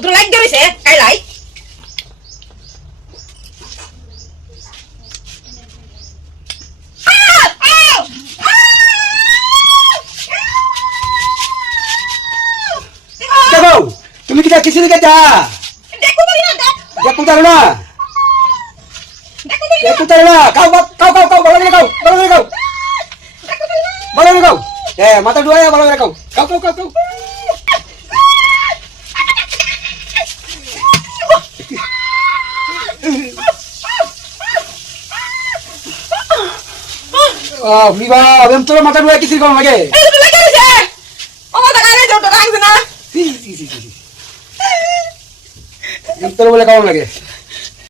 কুতুর like দিছে কাই লাই দেখো তুমি কি কিছু দিকে যা দেখো তার না দেখো তার না কাউ কাউ কাউ কাউ বলো কাউ বলো কাউ বলো কাউ মাথা ডুয়ায় বলো কাউ কাউ কাউ কাউ কাউ বিবা আবেম তোর মাথা ডুয়ায় কিছু কম লাগে তোর বলে কেমন লাগে